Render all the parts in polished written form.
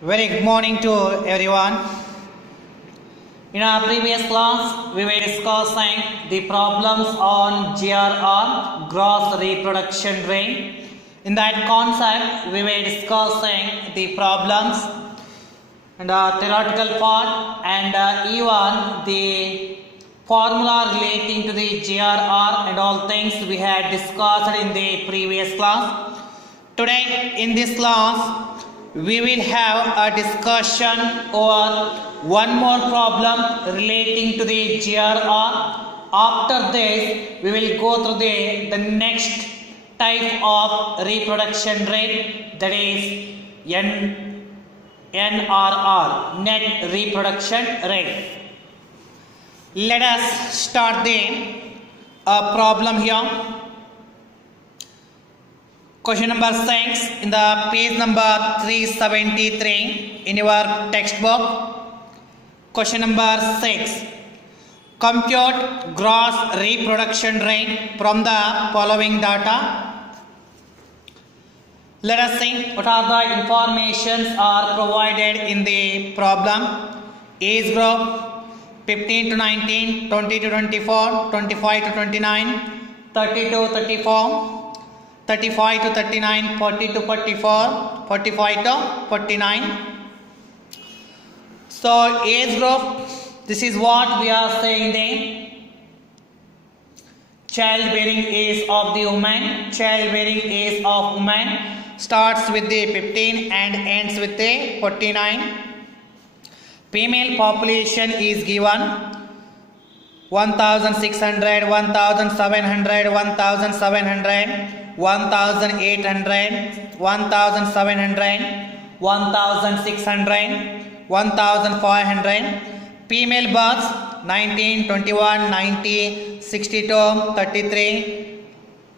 Very good morning to everyone. In our previous class, we were discussing the problems on GRR, gross reproduction rate. In that concept, we were discussing the problems and theoretical part and even the formula relating to the GRR and all things we had discussed in the previous class. Today in this class, we will have a discussion over one more problem relating to the GRR. After this, we will go through the next type of reproduction rate, that is NRR, net reproduction rate. Let us start the problem here. Question number 6 in the page number 373 in your textbook. Question number 6. Compute gross reproduction rate from the following data. Let us see what are the informations are provided in the problem. Age group 15 to 19, 20 to 24, 25 to 29, 30 to 34. 35 to 39, 40 to 44, 45 to 49. So age group, this is what we are saying then. Childbearing age of the woman. Childbearing age of woman starts with the 15 and ends with the 49. Female population is given 1600, 1700, 1700. 1800, 1700, 1600, 1500. Female births 19, 21, 90, 62, 33,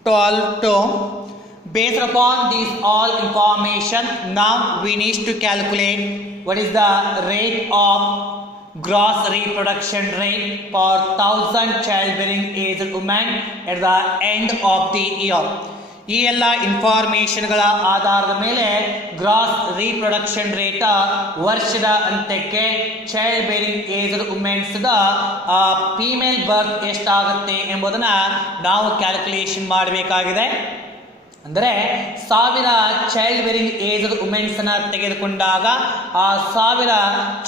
12, 2. Based upon these all information, now we need to calculate what is the rate of gross reproduction rate for 1000 childbearing aged women at the end of the year. ಈ ಎಲ್ಲ ಇನ್ಫಾರ್ಮೇಷನ್ಗಳ ಆಧಾರದ ಮೇಲೆ gross reproduction rate ವರ್ಷದ ಅಂತ್ಯಕ್ಕೆ child bearing aged womens female birth ಎಷ್ಟಾಗುತ್ತೆ ಎಂಬುದನ್ನ ನಾವು calculation ಮಾಡಬೇಕಾಗಿದೆ. ಅಂದರೆ 1000 ಚೈಲ್ಡ್ ಬೇರಿಂಗ್ ಏಜ್ಡ್ ವುಮೆನ್ಸ್ ಅನ್ನ ತೆಗೆದುಕೊಂಡಾಗ ಆ 1000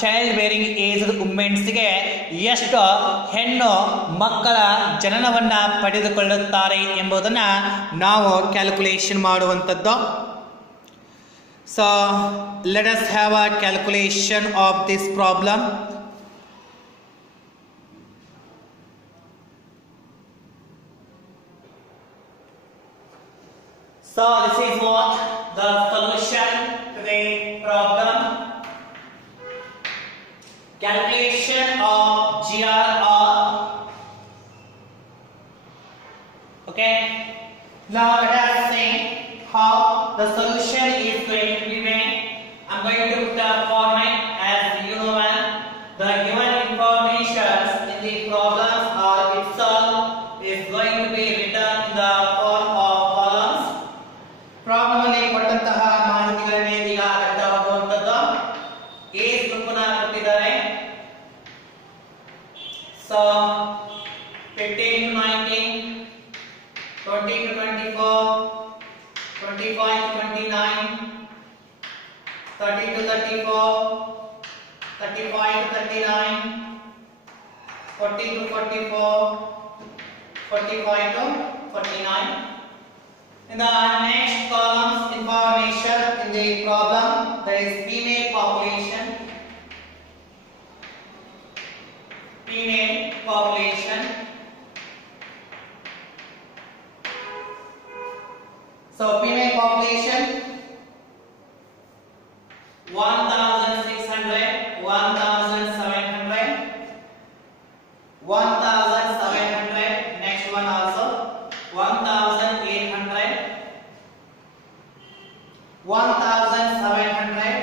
ಚೈಲ್ಡ್ ಬೇರಿಂಗ್ ಏಜ್ಡ್ ವುಮೆನ್ಸ್ಗೆ ಎಷ್ಟು ಹೆಣ್ಣು ಮಕ್ಕಳ ಜನನವನ್ನ ಪಡೆದುಕೊಳ್ಳುತ್ತಾರೆ ಎಂಬುದನ್ನ ನಾವು ಕ್ಯಾಲ್ಕುಲೇಷನ್ ಮಾಡುವಂಥದ್ದು. So let us have a calculation of this problem. So this is what the solution to the problem. Calculation of GRR. Okay. Now let us see how the solution is going to be made. I'm going to put the format as usual. The given information in the problems or itself is going to be written in the form of columns. Problem ಅಲ್ಲಿ ಕೊಟ್ಟಂತಹ ಮಾಹಿತಿಗಳನ್ನೇ ಈಗ ಅರ್ಥವಾಗುವಂತದ್ದು. Age group ಅನ್ನು ಕೊಟ್ಟಿದ್ದಾರೆ. So 15 to 19, 20 to 24, 25 to 29, 30 to 34, 35 to 39, 40 to 44, 45 to 49. In the next columns information in the problem, that is female population. Female population. So female population 1600, 1700, 1700. Next one also 1800. 1700,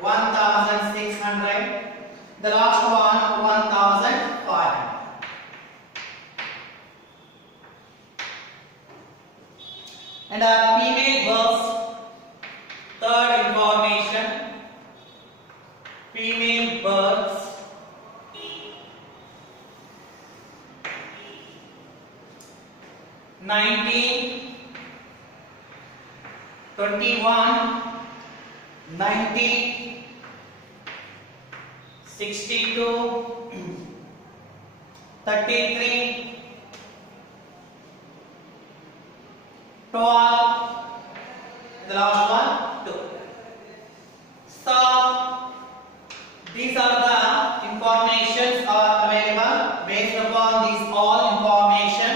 1600, the last one 1500. And female births, third information 19, 21, 90, 62, 33, 12, the last one 2. So these are the informations are available. Based upon these all information,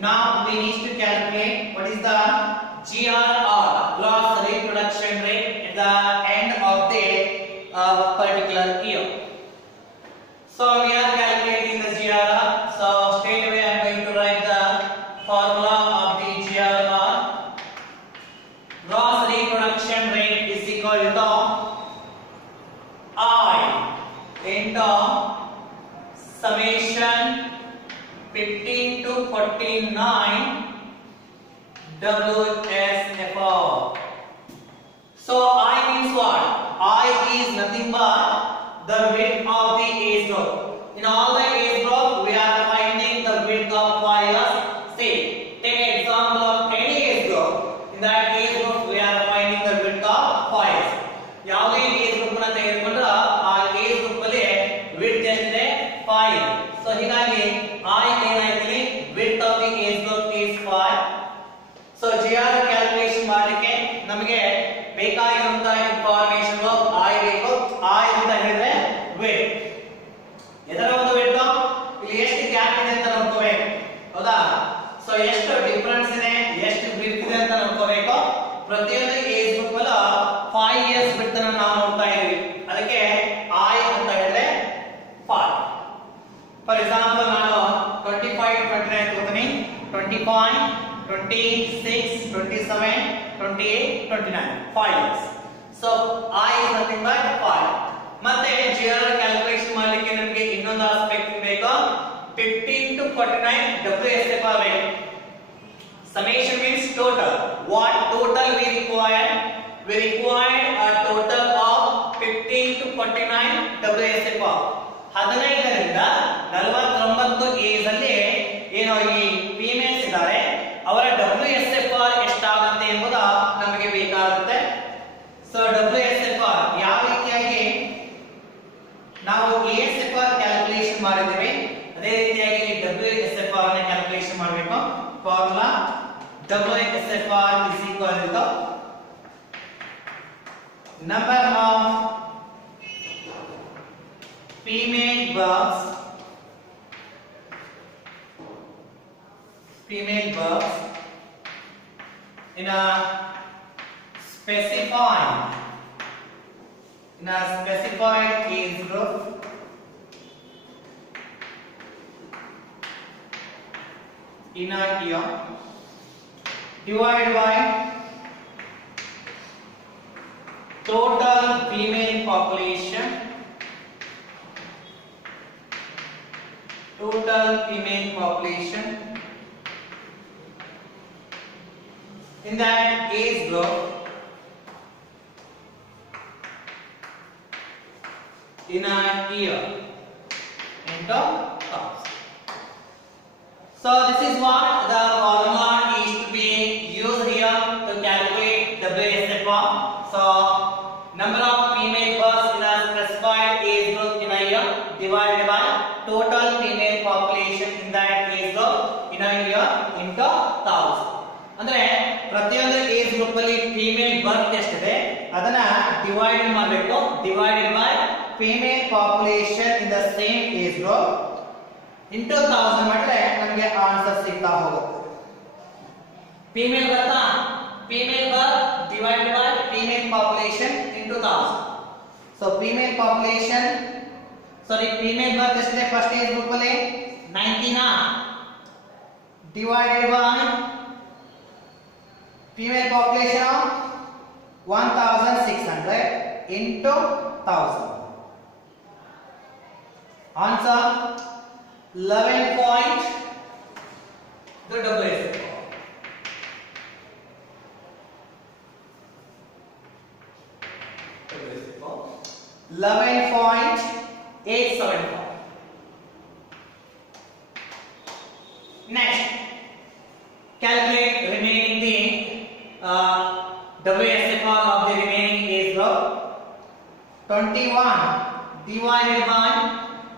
now we need to calculate what is the GRR, gross reproduction rate, at the end of the particular year. So we are calculating the GRR. So straight away I am going to write the formula of the GRR. Gross reproduction rate is equal to I into summation 15 to 49 WSFR. So I means what? I is nothing but the width of the age group. In all the age group, we are finding the width of 5 years. See, take example of any age group. In that age group, we are finding the width of 5 years. ಯಾವುದೇ age group ಅನ್ನು ತೆಗೆದುಕೊಂಡ್ರೆ ಆ age group ಅಲ್ಲಿ width ಎಷ್ಟಿದೆ 5. So ಹೀಗಾಗಿ I ಏನಾಯ್ತಲ್ಲಿ width of the age group is 5. So GR calculation ಮಾಡಲಿಕ್ಕೆ ನಮಗೆ ಬೇಕಾಗಿರುವಂತ ಇನ್ಫಾರ್ಮೇಷನ್ I ಬೇಕು. I ಅಂತ ಹೇಳಿದ್ರೆ ವಿಡ್ತ್. ಇದರ ಒಂದು ವಿಡ್ತ್ ಇಲ್ಲಿ ಎಷ್ಟು ಗ್ಯಾಪ್ ಇದೆ ಅಂತ ನೋಡ್ಕೋಬೇಕು, ಹೌದಾ? ಸೊ ಎಷ್ಟು ಡಿಫರೆನ್ಸ್ ಇದೆ, ಎಷ್ಟು ವಿಡ್ತ್ ಇದೆ ಅಂತ ನೋಡ್ಕೋಬೇಕು. ಪ್ರತಿಯೊಂದು ಏಜ್ ಗ್ರೂಪ್ ಅಲ್ಲ 5 ಇಯರ್ಸ್ ವಿಡ್ತ್ ಅನ್ನು ನಾವು ನೋಡ್ತಾ ಇದೀವಿ. ಅದಕ್ಕೆ I ಅಂತ ಹೇಳಿದ್ರೆ 5. ಫಾರ್ ಎಕ್ಸಾಂಪಲ್ ನಾನು 25 29 ತಗೋತೀನಿ. 25 26 27 28 29 5 years. So I is nothing but 5. ಮತ್ತೆ GR ಕ್ಯಾಲ್ಕುಲೇಷನ್ ಮಾಡಲಿಕ್ಕೆ ನಮಗೆ ಇನ್ನೊಂದು ಆಸ್ಪೆಕ್ಟ್ ಬೇಕು. 15 to 49 WSFR ಬೇಕು. Summation means total. What total we require? We required a total of 15 to 49 WSFR. 15ರಿಂದ 49 age ಅಲ್ಲಿ ಏನೋ ಈ ಫೀಮೇಲ್ಸ್ ಇದ್ದಾರೆ, ಅವರ WSFR ಎಷ್ಟಾಗುತ್ತೆ ಎಂಬುದು ನಮಗೆ ಬೇಕಾಗುತ್ತೆ. ಸೊ WSFR ಯಾವ ರೀತಿಯಾಗಿ ನಾವು ASFR ಕ್ಯಾಲ್ಕುಲೇಷನ್ ಮಾಡಿದ್ದೇವೆ ಅದೇ ರೀತಿಯಾಗಿ WSFR ಅನ್ನು ಕ್ಯಾಲ್ಕುಲೇಷನ್ ಮಾಡಬೇಕು. Formula WSFR is equal to number of female births in a specified age group in a year divided by total female population in that age group in a year into 1000. So this is what the formula is to be used here to calculate WSFR. So number of female births in a specified age group in a year divided by total female population in that age group in a year into 1000. ಅಂದ್ರೆ ಪ್ರತಿಯೊಂದು age group ಅಲ್ಲಿ female ಬರ್ತ್ ಎಷ್ಟಿದೆ ಅದನ್ನ divide ಮಾಡಬೇಕು. Divided by female population in the same age group into 1000 ಮಾಡಿದ್ರೆ ನಮಗೆ answer ಸಿಗ್ತಾ ಹೋಗುತ್ತೆ. ಫೀಮೇಲ್ ಬರ್ತಾ female birth divided by female population into 1000. So female population female birth ಎಷ್ಟಿದೆ ಫಸ್ಟ್ ಏಜ್ ಗ್ರೂಪ್ ಅಲ್ಲಿ 90 ನ divided by female population of 1600 into 1000. Answer 11 point the WSFR. 11.875. Next, 21 divided by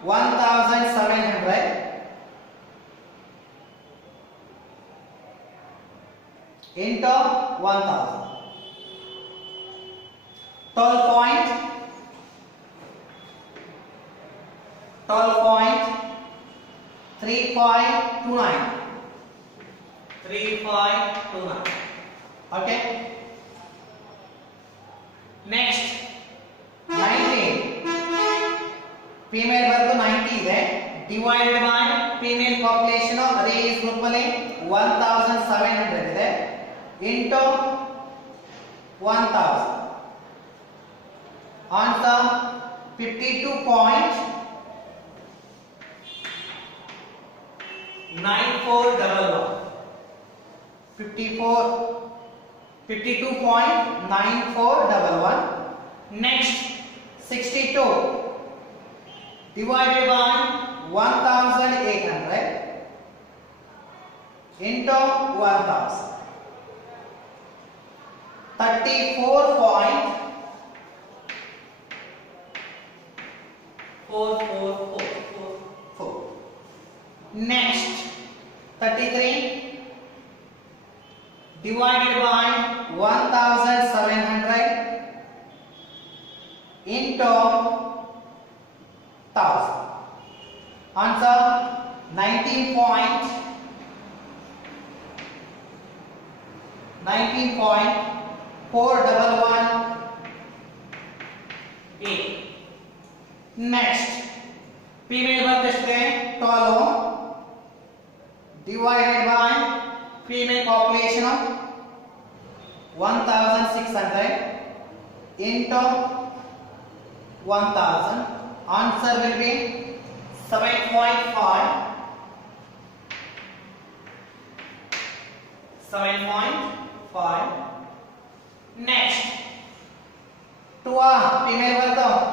1700 into 1000. 12.3529. Okay. Next 19. Female birth 90 ಇದೆ divided by female population array is group ಅಲ್ಲಿ 1700 ಇದೆ into 1000. Answer 52.9411. 52.9411. Next 62 divided by 1800 into 1000. 34.444. Next 33 divided by 1700 into 1000. Answer 19.4118. Next female birth ಎಷ್ಟಿದೆ 12 divided by female population of 1600 into 1000. Answer will be 7.5. 7.5. Next 12 female birth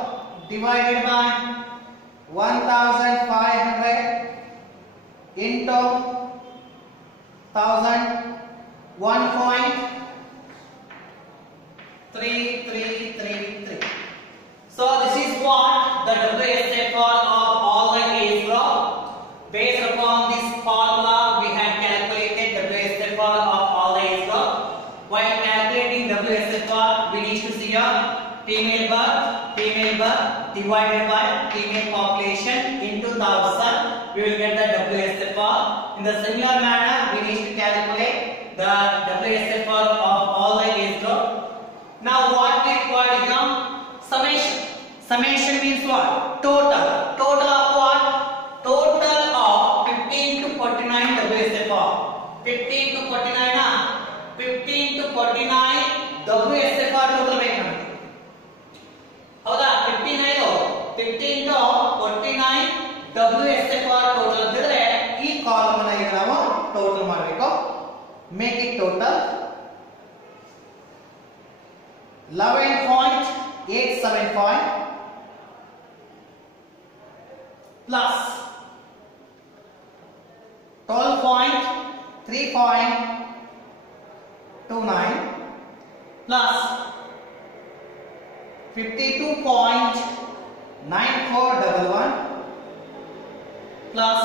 divided by 1500 into 1000. 1.3333. So this is what the WSFR of all the age group. Based upon this formula, we have calculated WSFR of all the age group. While calculating WSFR, we need to see a female birth divided by female population into 1000. We will get the WSFR. In the similar manner, we need to calculate the WSFR of all the age group. Now what we require is summation. Summation means what? Total. Total of what? Total of 15 to 49 WSFR. 15 to 49 15 to 49 WSFR total ಬೇಕು ನಮಗೆ. ಹೌದಾ? 15 to 49 WSFR total ಅಂತಿದ್ರೆ ಈ column ಅನ್ನ ಈಗ ನಾವು total ಮಾಡಬೇಕು. Make it total 11.875 plus 12.3529 plus 52.9411 plus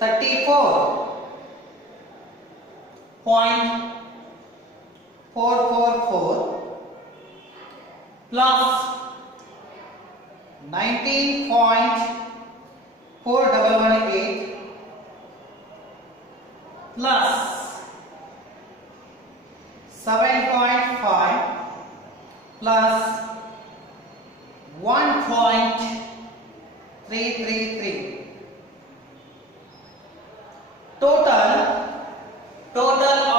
34.444 plus 19.418 plus 7.5 plus 1.333. Total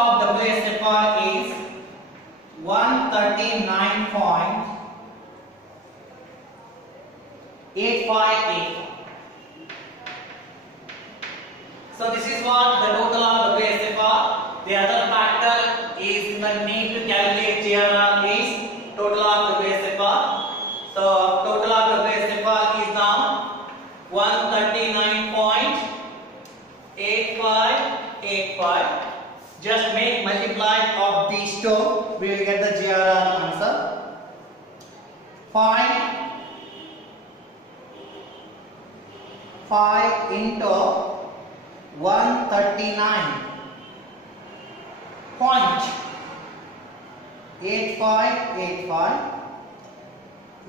of WSFR is 139.858. So this is what the total of WSFR. The other factor is the need to calculate GRR is total of WSFR. So total of WSFR is now 139.8585. Just make multiply of these two, we will get the GRR answer. 5 into 139.8585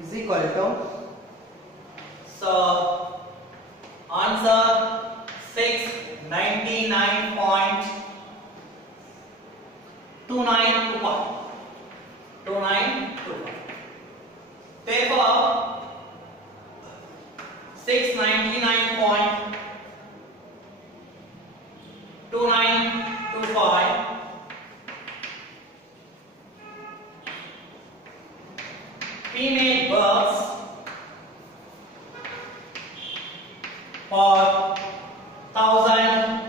is equal to, so answer 699.2925. Therefore 699.2925 female births for 1000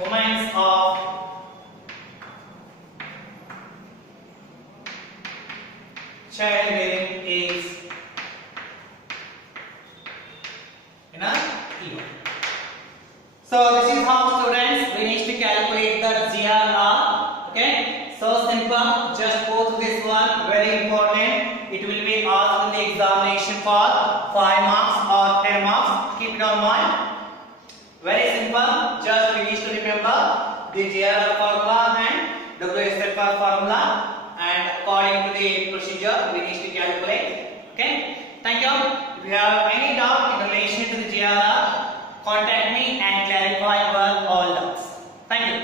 women of childbearing age in a year. So this is how, students, we need to calculate the GRR. Okay, so simple, just go through this one, very important. It will be asked in the examination for 5 marks or 10 marks. Keep it on mind. Very simple, just we need to remember the GRR formula and WSFR formula, and according to the procedure we need to calculate. Okay, thank you. If you have any doubt in relation to the GRR, contact me and clarify all doubts. Thank you.